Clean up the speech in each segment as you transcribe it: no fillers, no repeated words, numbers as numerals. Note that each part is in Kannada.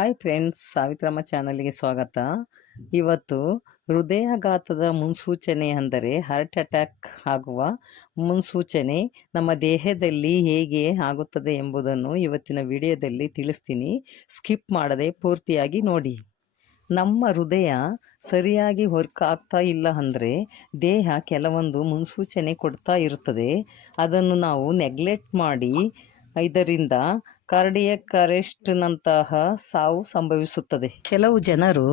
ಹಾಯ್ ಫ್ರೆಂಡ್ಸ್, ಸಾವಿತ್ರಮ್ಮ ಚಾನಲ್ಗೆ ಸ್ವಾಗತ. ಇವತ್ತು ಹೃದಯಾಘಾತದ ಮುನ್ಸೂಚನೆ ಅಂದರೆ ಹಾರ್ಟ್ ಅಟ್ಯಾಕ್ ಆಗುವ ಮುನ್ಸೂಚನೆ ನಮ್ಮ ದೇಹದಲ್ಲಿ ಹೇಗೆ ಆಗುತ್ತದೆ ಎಂಬುದನ್ನು ಇವತ್ತಿನ ವಿಡಿಯೋದಲ್ಲಿ ತಿಳಿಸ್ತೀನಿ. ಸ್ಕಿಪ್ ಮಾಡದೆ ಪೂರ್ತಿಯಾಗಿ ನೋಡಿ. ನಮ್ಮ ಹೃದಯ ಸರಿಯಾಗಿ ವರ್ಕ್ ಆಗ್ತಾ ಇಲ್ಲ ಅಂದರೆ ದೇಹ ಕೆಲವೊಂದು ಮುನ್ಸೂಚನೆ ಕೊಡ್ತಾ ಇರುತ್ತದೆ. ಅದನ್ನು ನಾವು ನೆಗ್ಲೆಕ್ಟ್ ಮಾಡಿ ಇದರಿಂದ ಕಾರ್ಡಿಯಕ್ ಅರೆಸ್ಟ್ನಂತಹ ಸಾವು ಸಂಭವಿಸುತ್ತದೆ. ಕೆಲವು ಜನರು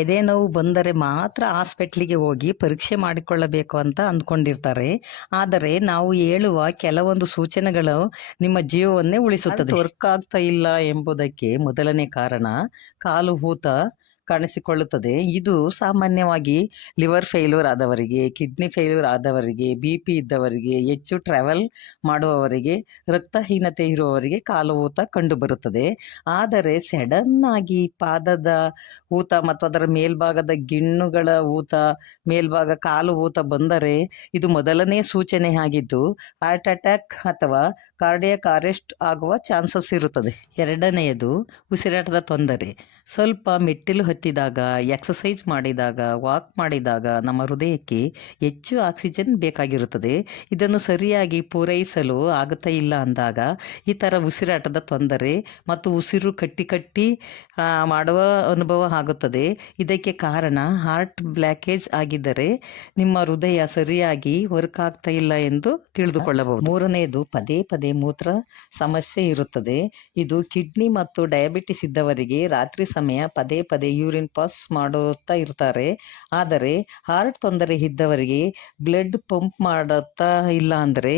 ಎದೆ ನೋವು ಬಂದರೆ ಮಾತ್ರ ಹಾಸ್ಪಿಟ್ಲಿಗೆ ಹೋಗಿ ಪರೀಕ್ಷೆ ಮಾಡಿಕೊಳ್ಳಬೇಕು ಅಂತ ಅಂದ್ಕೊಂಡಿರ್ತಾರೆ. ಆದರೆ ನಾವು ಹೇಳುವ ಕೆಲವೊಂದು ಸೂಚನೆಗಳು ನಿಮ್ಮ ಜೀವವನ್ನೇ ಉಳಿಸುತ್ತದೆ. ವರ್ಕ್ ಆಗ್ತಾ ಇಲ್ಲ ಎಂಬುದಕ್ಕೆ ಮೊದಲನೇ ಕಾರಣ ಕಾಲು ಊತ ಕಾಣಿಸಿಕೊಳ್ಳುತ್ತದೆ. ಇದು ಸಾಮಾನ್ಯವಾಗಿ ಲಿವರ್ ಫೇಲ್ಯೂರ್ ಆದವರಿಗೆ, ಕಿಡ್ನಿ ಫೇಲ್ಯೂರ್ ಆದವರಿಗೆ, BP ಇದ್ದವರಿಗೆ, ಹೆಚ್ಚು ಟ್ರಾವೆಲ್ ಮಾಡುವವರಿಗೆ, ರಕ್ತಹೀನತೆ ಇರುವವರಿಗೆ ಕಾಲು ಊತ ಕಂಡುಬರುತ್ತದೆ. ಆದರೆ ಸಡನ್ ಆಗಿ ಪಾದದ ಊತ ಮತ್ತು ಅದರ ಮೇಲ್ಭಾಗದ ಗಿಣ್ಣುಗಳ ಊತ, ಮೇಲ್ಭಾಗ ಕಾಲು ಊತ ಬಂದರೆ ಇದು ಮೊದಲನೇ ಸೂಚನೆ ಆಗಿದ್ದು ಹಾರ್ಟ್ ಅಟ್ಯಾಕ್ ಅಥವಾ ಕಾರ್ಡಿಯಕ್ ಅರೆಸ್ಟ್ ಆಗುವ ಚಾನ್ಸಸ್ ಇರುತ್ತದೆ. ಎರಡನೆಯದು ಉಸಿರಾಟದ ತೊಂದರೆ. ಸ್ವಲ್ಪ ಮೆಟ್ಟಿಲು ಹತ್ತಿದಾಗ, ಎಕ್ಸಸೈಸ್ ಮಾಡಿದಾಗ, ವಾಕ್ ಮಾಡಿದಾಗ ನಮ್ಮ ಹೃದಯಕ್ಕೆ ಹೆಚ್ಚು ಆಕ್ಸಿಜನ್ ಬೇಕಾಗಿರುತ್ತದೆ. ಇದನ್ನು ಸರಿಯಾಗಿ ಪೂರೈಸಲು ಆಗುತ್ತಾ ಇಲ್ಲ ಅಂದಾಗ ಈ ಥರ ಉಸಿರಾಟದ ತೊಂದರೆ ಮತ್ತು ಉಸಿರು ಕಟ್ಟಿ ಮಾಡುವ ಅನುಭವ ಆಗುತ್ತದೆ. ಇದಕ್ಕೆ ಕಾರಣ ಹಾರ್ಟ್ ಬ್ಲಾಕೇಜ್ ಆಗಿದ್ದರೆ ನಿಮ್ಮ ಹೃದಯ ಸರಿಯಾಗಿ ವರ್ಕ್ ಆಗ್ತಾ ಇಲ್ಲ ಎಂದು ತಿಳಿದುಕೊಳ್ಳಬಹುದು. ಮೂರನೆಯದು ಪದೇ ಪದೇ ಮೂತ್ರ ಸಮಸ್ಯೆ ಇರುತ್ತದೆ. ಇದು ಕಿಡ್ನಿ ಮತ್ತು ಡಯಾಬಿಟಿಸ್ ಇದ್ದವರಿಗೆ ರಾತ್ರಿ ಸಮಯ ಪದೇ ಪದೇ ಯೂರಿನ್ ಪಾಸ್ ಮಾಡುತ್ತಾ ಇರ್ತಾರೆ. ಆದರೆ ಹಾರ್ಟ್ ತೊಂದರೆ ಇದ್ದವರಿಗೆ ಬ್ಲಡ್ ಪಂಪ್ ಮಾಡುತ್ತಾ ಇಲ್ಲ ಅಂದರೆ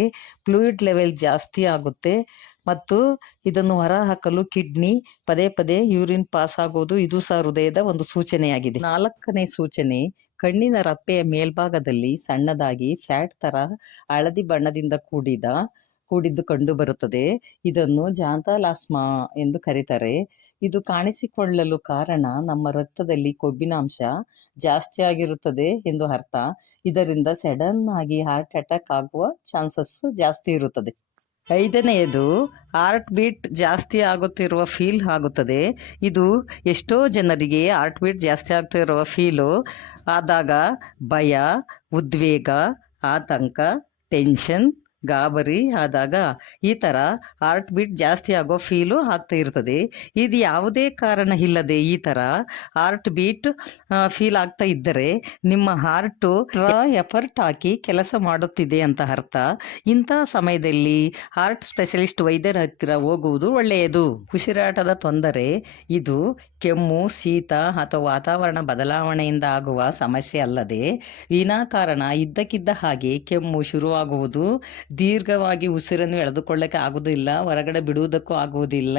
ಫ್ಲೂಯಿಡ್ ಲೆವೆಲ್ ಜಾಸ್ತಿ ಆಗುತ್ತೆ ಮತ್ತು ಇದನ್ನು ಹೊರಹಾಕಲು ಕಿಡ್ನಿ ಪದೇ ಪದೇ ಯೂರಿನ್ ಪಾಸ್ ಆಗೋದು ಇದು ಸಹ ಹೃದಯದ ಒಂದು ಸೂಚನೆಯಾಗಿದೆ. ನಾಲ್ಕನೇ ಸೂಚನೆ, ಕಣ್ಣಿನ ರಪ್ಪೆಯ ಮೇಲ್ಭಾಗದಲ್ಲಿ ಸಣ್ಣದಾಗಿ ಫ್ಯಾಟ್ ತರ ಹಳದಿ ಬಣ್ಣದಿಂದ ಕೂಡಿದ್ದು ಕಂಡು ಬರುತ್ತದೆ. ಇದನ್ನು ಜಾಂತಾಲಾಸ್ಮಾ ಎಂದು ಕರೀತಾರೆ. ಇದು ಕಾಣಿಸಿಕೊಳ್ಳಲು ಕಾರಣ ನಮ್ಮ ರಕ್ತದಲ್ಲಿ ಕೊಬ್ಬಿನಾಂಶ ಜಾಸ್ತಿ ಆಗಿರುತ್ತದೆ ಎಂದು ಅರ್ಥ. ಇದರಿಂದ ಸಡನ್ ಆಗಿ ಹಾರ್ಟ್ ಅಟ್ಯಾಕ್ ಆಗುವ ಚಾನ್ಸಸ್ ಜಾಸ್ತಿ ಇರುತ್ತದೆ. ಐದನೆಯದು ಹಾರ್ಟ್ ಬೀಟ್ ಜಾಸ್ತಿ ಆಗುತ್ತಿರುವ ಫೀಲ್ ಆಗುತ್ತದೆ. ಇದು ಎಷ್ಟೋ ಜನರಿಗೆ ಹಾರ್ಟ್ ಬೀಟ್ ಜಾಸ್ತಿ ಆಗ್ತಿರುವ ಫೀಲು ಆದಾಗ ಭಯ, ಉದ್ವೇಗ, ಆತಂಕ, ಟೆನ್ಷನ್, ಗಾಬರಿ ಆದಾಗ ಈ ಥರ ಹಾರ್ಟ್ ಬೀಟ್ ಜಾಸ್ತಿ ಆಗೋ ಫೀಲು ಆಗ್ತಾ ಇರ್ತದೆ. ಇದು ಯಾವುದೇ ಕಾರಣ ಇಲ್ಲದೆ ಈ ಥರ ಹಾರ್ಟ್ ಬೀಟ್ ಫೀಲ್ ಆಗ್ತಾ ಇದ್ದರೆ ನಿಮ್ಮ ಹಾರ್ಟು ಎಫರ್ಟ್ ಹಾಕಿ ಕೆಲಸ ಮಾಡುತ್ತಿದೆ ಅಂತ ಅರ್ಥ. ಇಂಥ ಸಮಯದಲ್ಲಿ ಹಾರ್ಟ್ ಸ್ಪೆಷಲಿಸ್ಟ್ ವೈದ್ಯರ ಹತ್ತಿರ ಹೋಗುವುದು ಒಳ್ಳೆಯದು. ಉಸಿರಾಟದ ತೊಂದರೆ ಇದು ಕೆಮ್ಮು, ಶೀತ ಅಥವಾ ವಾತಾವರಣ ಬದಲಾವಣೆಯಿಂದ ಆಗುವ ಸಮಸ್ಯೆ ಅಲ್ಲದೆ ವಿನಾಕಾರಣ ಇದ್ದಕ್ಕಿದ್ದ ಹಾಗೆ ಕೆಮ್ಮು ಶುರುವಾಗುವುದು, ದೀರ್ಘವಾಗಿ ಉಸಿರನ್ನು ಎಳೆದುಕೊಳ್ಳಕ್ಕೆ ಆಗುವುದಿಲ್ಲ, ಹೊರಗಡೆ ಬಿಡುವುದಕ್ಕೂ ಆಗುವುದಿಲ್ಲ.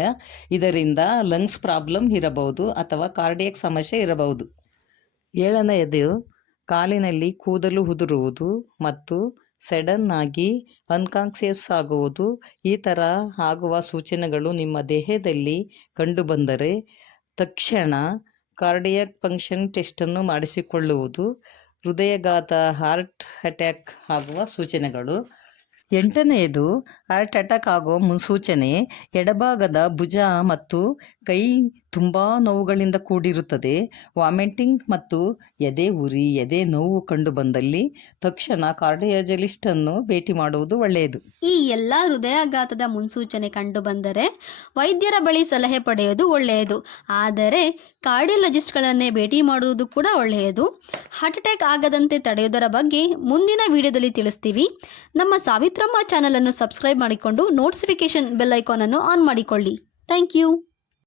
ಇದರಿಂದ ಲಂಗ್ಸ್ ಪ್ರಾಬ್ಲಮ್ ಇರಬಹುದು ಅಥವಾ ಕಾರ್ಡಿಯಕ್ ಸಮಸ್ಯೆ ಇರಬಹುದು. ಏಳನೆಯದು ಕಾಲಿನಲ್ಲಿ ಕೂದಲು ಉದುರುವುದು ಮತ್ತು ಸಡನ್ ಆಗಿ ಅನ್ಕಾನ್ಸಿಯಸ್ ಆಗುವುದು. ಈ ಥರ ಆಗುವ ಸೂಚನೆಗಳು ನಿಮ್ಮ ದೇಹದಲ್ಲಿ ಕಂಡುಬಂದರೆ ತಕ್ಷಣ ಕಾರ್ಡಿಯಕ್ ಫಂಕ್ಷನ್ ಟೆಸ್ಟನ್ನು ಮಾಡಿಸಿಕೊಳ್ಳುವುದು ಹೃದಯಾಘಾತ, ಹಾರ್ಟ್ ಅಟ್ಯಾಕ್ ಆಗುವ ಸೂಚನೆಗಳು. ಎಂಟನೆಯದು ಹಾರ್ಟ್ ಅಟ್ಯಾಕ್ ಆಗುವ ಮುನ್ಸೂಚನೆ, ಎಡಭಾಗದ ಭುಜ ಮತ್ತು ಕೈ ತುಂಬ ನೋವುಗಳಿಂದ ಕೂಡಿರುತ್ತದೆ. ವಾಮಿಟಿಂಗ್ ಮತ್ತು ಎದೆ ಉರಿ, ಎದೆ ನೋವು ಕಂಡು ಬಂದಲ್ಲಿ ತಕ್ಷಣ ಕಾರ್ಡಿಯಾಲಜಿಸ್ಟನ್ನು ಭೇಟಿ ಮಾಡುವುದು ಒಳ್ಳೆಯದು. ಈ ಎಲ್ಲ ಹೃದಯಾಘಾತದ ಮುನ್ಸೂಚನೆ ಕಂಡು ಬಂದರೆ ವೈದ್ಯರ ಬಳಿ ಸಲಹೆ ಪಡೆಯೋದು ಒಳ್ಳೆಯದು. ಆದರೆ ಕಾರ್ಡಿಯಾಲಜಿಸ್ಟ್ಗಳನ್ನೇ ಭೇಟಿ ಮಾಡುವುದು ಕೂಡ ಒಳ್ಳೆಯದು. ಹಾರ್ಟ್ ಅಟ್ಯಾಕ್ ಆಗದಂತೆ ತಡೆಯುವುದರ ಬಗ್ಗೆ ಮುಂದಿನ ವಿಡಿಯೋದಲ್ಲಿ ತಿಳಿಸ್ತೀವಿ. ನಮ್ಮ ಸಾವಿತ್ರಮ್ಮ ಚಾನಲನ್ನು ಸಬ್ಸ್ಕ್ರೈಬ್ ಮಾಡಿಕೊಂಡು ನೋಟಿಫಿಕೇಶನ್ ಬೆಲ್ ಐಕಾನನ್ನು ಆನ್ ಮಾಡಿಕೊಳ್ಳಿ. Thank you.